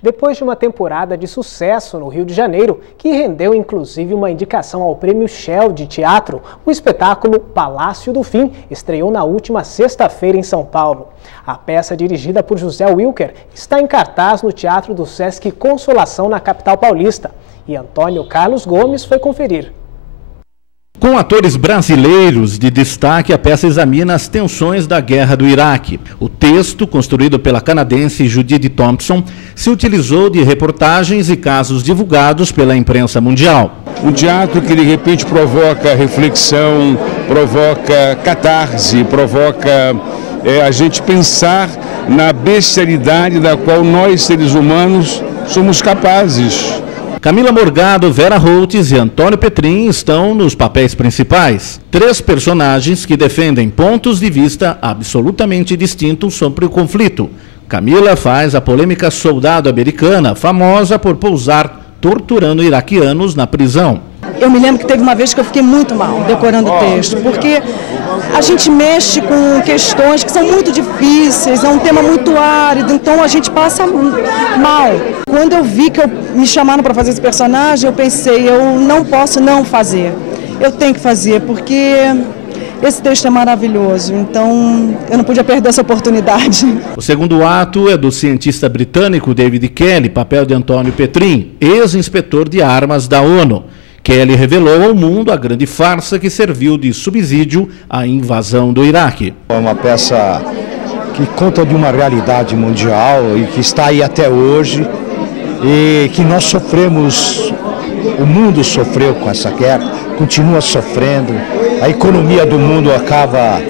depois de uma temporada de sucesso no Rio de Janeiro, que rendeu inclusive uma indicação ao Prêmio Shell de Teatro, o espetáculo Palácio do Fim estreou na última sexta-feira em São Paulo. A peça, dirigida por José Wilker, está em cartaz no Teatro do Sesc Consolação, na capital paulista. E Antônio Carlos Gomes foi conferir. Com atores brasileiros de destaque, a peça examina as tensões da guerra do Iraque. O texto, construído pela canadense Judith Thompson, se utilizou de reportagens e casos divulgados pela imprensa mundial. Um teatro que de repente provoca reflexão, provoca catarse, provoca a gente pensar na bestialidade da qual nós, seres humanos, somos capazes. Camila Morgado, Vera Holtz e Antônio Petrin estão nos papéis principais. 3 personagens que defendem pontos de vista absolutamente distintos sobre o conflito. Camila faz a polêmica soldado americana, famosa por pousar torturando iraquianos na prisão. Eu me lembro que teve uma vez que eu fiquei muito mal decorando o texto, porque a gente mexe com questões que são muito difíceis, é um tema muito árido, então a gente passa mal. Quando eu vi que me chamaram para fazer esse personagem, eu pensei, eu não posso não fazer. Eu tenho que fazer, porque esse texto é maravilhoso, então eu não podia perder essa oportunidade. O segundo ato é do cientista britânico David Kelly, papel de Antônio Petrin, ex-inspetor de armas da ONU. Kelly revelou ao mundo a grande farsa que serviu de subsídio à invasão do Iraque. É uma peça que conta de uma realidade mundial e que está aí até hoje e que nós sofremos, o mundo sofreu com essa guerra, continua sofrendo, a economia do mundo acaba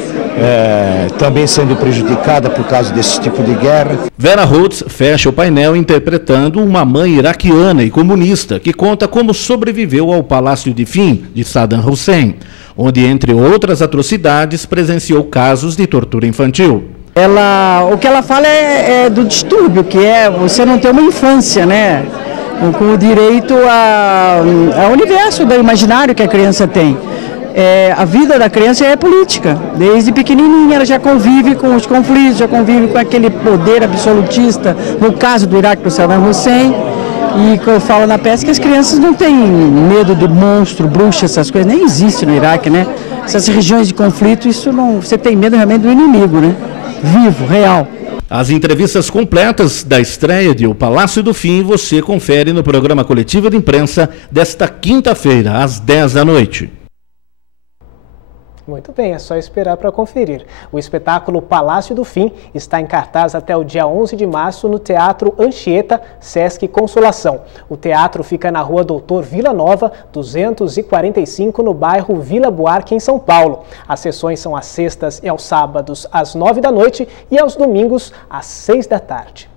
também sendo prejudicada por causa desse tipo de guerra. Vera Holtz fecha o painel interpretando uma mãe iraquiana e comunista que conta como sobreviveu ao Palácio de Fim de Saddam Hussein, onde, entre outras atrocidades, presenciou casos de tortura infantil. O que ela fala é do distúrbio, que é você não ter uma infância, né? Com o direito ao universo do imaginário que a criança tem. A vida da criança é política. Desde pequenininha ela já convive com os conflitos, já convive com aquele poder absolutista, no caso do Iraque, do Saddam Hussein. E que eu falo na peça que as crianças não têm medo de monstro, bruxa, essas coisas, nem existe no Iraque, né? Essas regiões de conflito, isso não, você tem medo realmente do inimigo, né? Vivo, real. As entrevistas completas da estreia de O Palácio do Fim você confere no programa Coletiva de Imprensa desta quinta-feira, às 10 da noite. Muito bem, é só esperar para conferir. O espetáculo Palácio do Fim está em cartaz até o dia 11 de março no Teatro Anchieta, Sesc Consolação. O teatro fica na Rua Doutor Vila Nova, 245, no bairro Vila Buarque, em São Paulo. As sessões são às sextas e aos sábados, às 9 da noite e aos domingos, às 6 da tarde.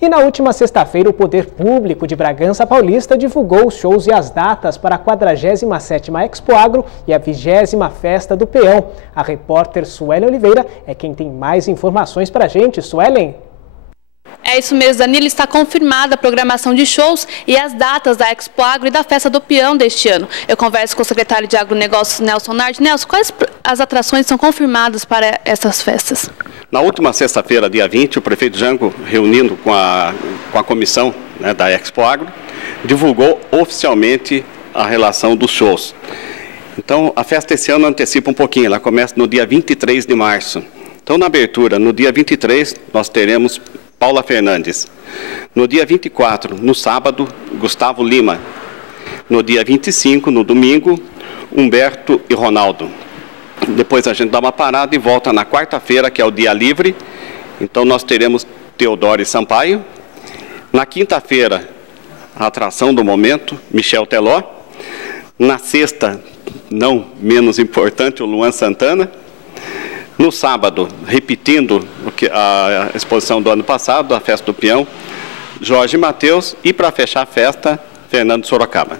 E na última sexta-feira, o Poder Público de Bragança Paulista divulgou os shows e as datas para a 47ª Expo Agro e a 20ª Festa do Peão. A repórter Suelen Oliveira é quem tem mais informações para a gente. Suelen? É isso mesmo, Danilo, está confirmada a programação de shows e as datas da Expo Agro e da Festa do Peão deste ano. Eu converso com o secretário de Agronegócios, Nelson Nardi. Nelson, quais as atrações são confirmadas para essas festas? Na última sexta-feira, dia 20, o prefeito Jango, reunindo com a comissão, né, da Expo Agro, divulgou oficialmente a relação dos shows. Então, a festa esse ano antecipa um pouquinho, ela começa no dia 23 de março. Então, na abertura, no dia 23, nós teremos Paula Fernandes. No dia 24, no sábado, Gustavo Lima. No dia 25, no domingo, Humberto e Ronaldo. Depois a gente dá uma parada e volta na quarta-feira, que é o dia livre. Então nós teremos Teodoro e Sampaio. Na quinta-feira, a atração do momento, Michel Teló. Na sexta, não menos importante, o Luan Santana. No sábado, repetindo a exposição do ano passado, a Festa do Peão, Jorge Mateus. E para fechar a festa, Fernando Sorocaba.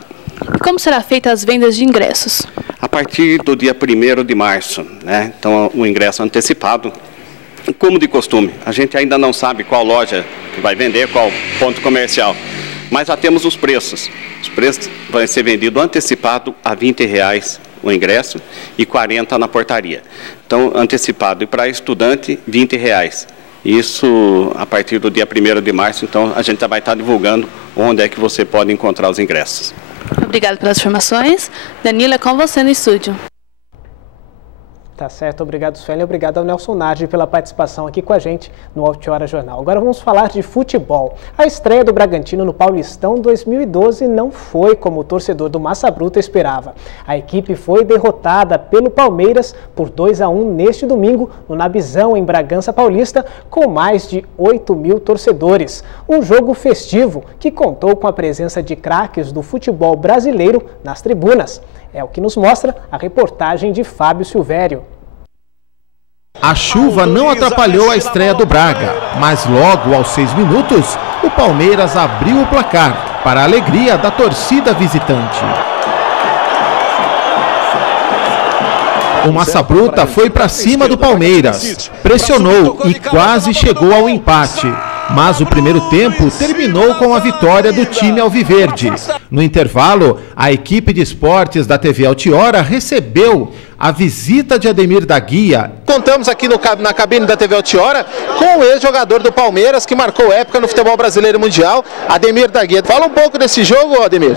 E como será feita as vendas de ingressos? A partir do dia 1º de março, né? Então, o ingresso antecipado. Como de costume, a gente ainda não sabe qual loja que vai vender, qual ponto comercial, mas já temos os preços. Os preços vão ser vendidos antecipado a R$20 o ingresso e R$40 na portaria. Então, antecipado e para estudante, R$20. Isso a partir do dia 1º de março, então a gente já vai estar divulgando onde é que você pode encontrar os ingressos. Obrigada pelas informações. Danila, é com você no estúdio. Tá certo, obrigado, Sueli. Obrigado ao Nelson Nardi pela participação aqui com a gente no Última Hora Jornal. Agora vamos falar de futebol. A estreia do Bragantino no Paulistão 2012 não foi como o torcedor do Massa Bruta esperava. A equipe foi derrotada pelo Palmeiras por 2-1 neste domingo no Nabizão, em Bragança Paulista, com mais de 8.000 torcedores. Um jogo festivo que contou com a presença de craques do futebol brasileiro nas tribunas. É o que nos mostra a reportagem de Fábio Silvério. A chuva não atrapalhou a estreia do Braga, mas logo aos 6 minutos, o Palmeiras abriu o placar, para a alegria da torcida visitante. O Massa Bruta foi para cima do Palmeiras, pressionou e quase chegou ao empate. Mas o primeiro tempo terminou com a vitória do time alviverde. No intervalo, a equipe de esportes da TV Altiora recebeu a visita de Ademir da Guia. Contamos aqui na cabine da TV Altiora com o ex-jogador do Palmeiras, que marcou época no futebol brasileiro e mundial, Ademir da Guia. Fala um pouco desse jogo, Ademir.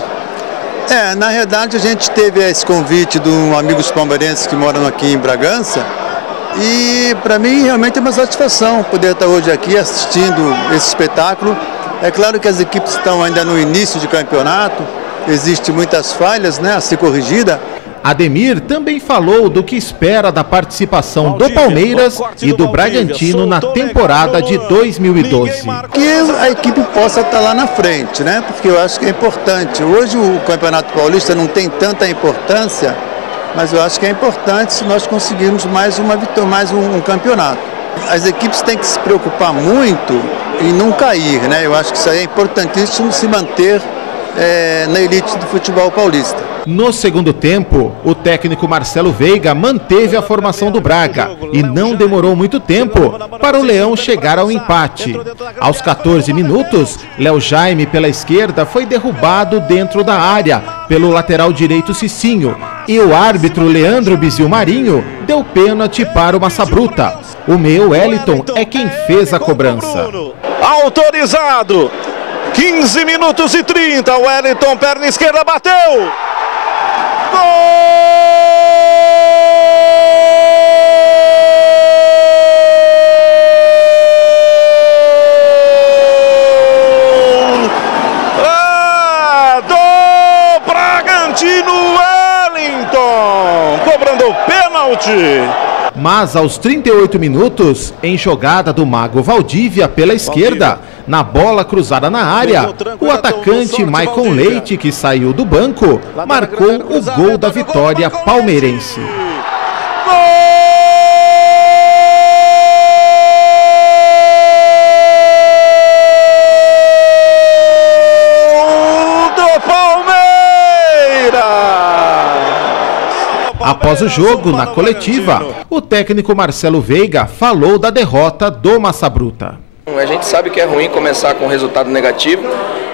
Na realidade a gente teve esse convite de um amigos palmeirenses que moram aqui em Bragança. E para mim realmente é uma satisfação poder estar hoje aqui assistindo esse espetáculo. É claro que as equipes estão ainda no início de campeonato, existem muitas falhas, né, a ser corrigida. Ademir também falou do que espera da participação do Palmeiras e do Bragantino na temporada de 2012. Que a equipe possa estar lá na frente, né? Porque eu acho que é importante. Hoje o Campeonato Paulista não tem tanta importância, mas eu acho que é importante se nós conseguirmos mais uma vitória, mais um campeonato. As equipes têm que se preocupar muito em não cair, né? Eu acho que isso aí é importantíssimo, se manter na elite do futebol paulista. No segundo tempo, o técnico Marcelo Veiga manteve a formação do Braga e não demorou muito tempo para o Leão chegar ao empate. Aos 14 minutos, Léo Jaime pela esquerda foi derrubado dentro da área pelo lateral direito Cicinho e o árbitro Leandro Bizil Marinho deu pênalti para o Massa Bruta. O meio Wellington é quem fez a cobrança. Autorizado! 15 minutos e 30, o Wellington, perna esquerda, bateu! Gol! Do Bragantino, Wellington, cobrando o pênalti. Mas aos 38 minutos, em jogada do Mago Valdívia pela esquerda, na bola cruzada na área, o atacante Maicon Leite, que saiu do banco, marcou o gol da vitória palmeirense. Após o jogo, na coletiva, o técnico Marcelo Veiga falou da derrota do Massa Bruta. A gente sabe que é ruim começar com um resultado negativo,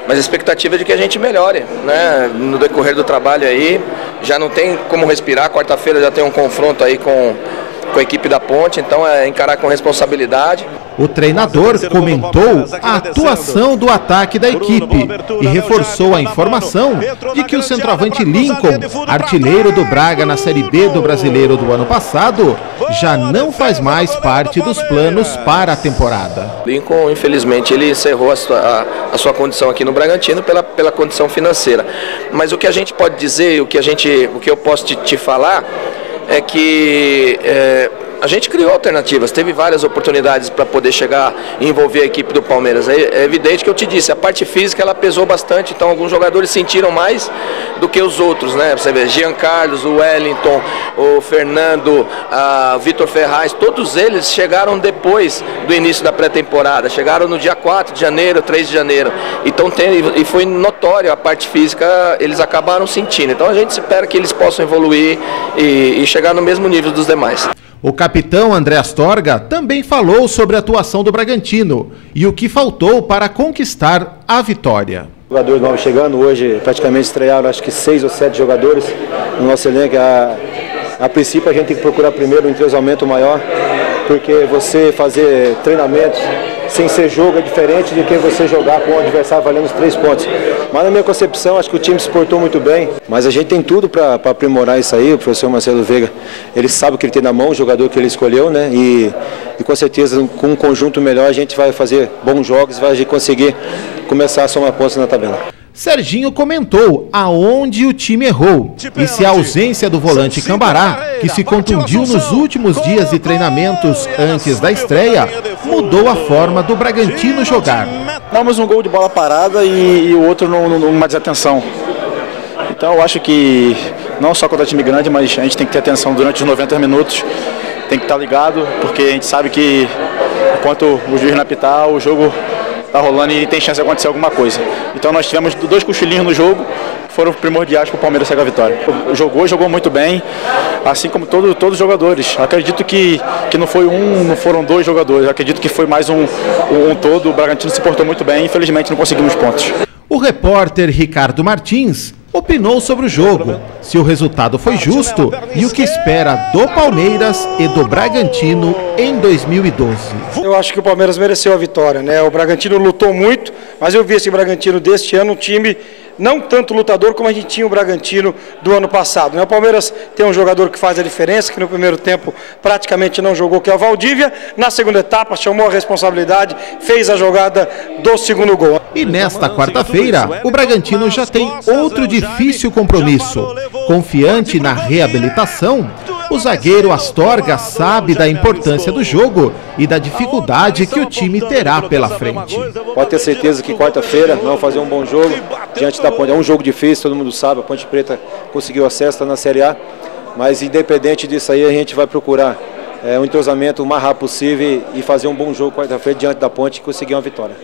mas a expectativa é de que a gente melhore, né? No decorrer do trabalho aí, já não tem como respirar, quarta-feira já tem um confronto aí com a equipe da Ponte, então é encarar com responsabilidade. O treinador comentou a atuação do ataque da equipe e reforçou a informação de que o centroavante Lincoln, artilheiro do Braga na Série B do Brasileiro do ano passado, já não faz mais parte dos planos para a temporada. Lincoln, infelizmente, ele encerrou a sua condição aqui no Bragantino pela condição financeira. Mas o que a gente pode dizer, o que eu posso te falar é que a gente criou alternativas, teve várias oportunidades para poder chegar e envolver a equipe do Palmeiras. É evidente que eu te disse, a parte física ela pesou bastante, então alguns jogadores sentiram mais do que os outros, né? Você vê, Jean Carlos, o Wellington, o Fernando, o Vitor Ferraz, todos eles chegaram depois do início da pré-temporada, chegaram no dia 4 de janeiro, 3 de janeiro. Então e foi notório a parte física, eles acabaram sentindo. Então a gente espera que eles possam evoluir e chegar no mesmo nível dos demais. O capitão André Astorga também falou sobre a atuação do Bragantino e o que faltou para conquistar a vitória. Jogadores novos chegando, hoje praticamente estrearam acho que 6 ou 7 jogadores no nosso elenco. A princípio a gente tem que procurar primeiro um entrosamento maior porque você fazer treinamentos sem ser jogo é diferente de que você jogar com o adversário valendo os 3 pontos. Mas na minha concepção, acho que o time se portou muito bem, mas a gente tem tudo para aprimorar isso aí. O professor Marcelo Veiga, ele sabe o que ele tem na mão, o jogador que ele escolheu, né? E com certeza, com um conjunto melhor, a gente vai fazer bons jogos, vai conseguir começar a somar pontos na tabela. Serginho comentou aonde o time errou e se a ausência do volante Cambará, que se contundiu nos últimos dias de treinamentos antes da estreia, mudou a forma do Bragantino jogar. Damos um gol de bola parada e o outro numa desatenção. Então eu acho que não só contra time grande, mas a gente tem que ter atenção durante os 90 minutos, tem que estar ligado, porque a gente sabe que enquanto o juiz não apitar, o jogo está rolando e tem chance de acontecer alguma coisa. Então nós tivemos 2 cochilinhos no jogo que foram primordiais para o Palmeiras sair com a vitória. Jogou muito bem, assim como todos os jogadores. Acredito que não foi não foram 2 jogadores, acredito que foi mais um todo. O Bragantino se portou muito bem e infelizmente não conseguimos pontos. O repórter Ricardo Martins opinou sobre o jogo, se o resultado foi justo e o que espera do Palmeiras e do Bragantino em 2012. Eu acho que o Palmeiras mereceu a vitória, né? O Bragantino lutou muito, mas eu vi esse Bragantino deste ano um time não tanto lutador como a gente tinha o Bragantino do ano passado, né? O Palmeiras tem um jogador que faz a diferença, que no primeiro tempo praticamente não jogou, que é o Valdívia. Na segunda etapa chamou a responsabilidade, fez a jogada do segundo gol. E nesta quarta-feira, o Bragantino já tem outro difícil compromisso. Confiante na reabilitação, o zagueiro Astorga sabe da importância do jogo e da dificuldade que o time terá pela frente. Pode ter certeza que quarta-feira vamos fazer um bom jogo diante da Ponte. É um jogo difícil, todo mundo sabe, a Ponte Preta conseguiu acesso, está na Série A, mas independente disso aí a gente vai procurar um entrosamento o mais rápido possível e fazer um bom jogo quarta-feira diante da Ponte e conseguir uma vitória.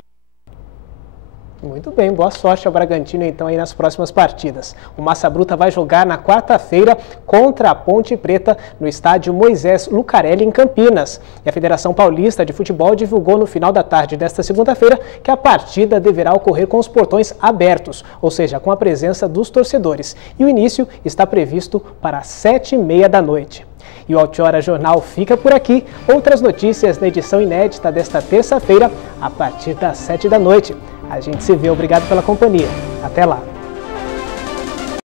Muito bem, boa sorte ao Bragantino então aí nas próximas partidas. O Massa Bruta vai jogar na quarta-feira contra a Ponte Preta no estádio Moisés Lucarelli em Campinas. E a Federação Paulista de Futebol divulgou no final da tarde desta segunda-feira que a partida deverá ocorrer com os portões abertos, ou seja, com a presença dos torcedores. E o início está previsto para as 7h30 da noite. E o Altiora Jornal fica por aqui. Outras notícias na edição inédita desta terça-feira, a partir das 7 da noite. A gente se vê. Obrigado pela companhia. Até lá.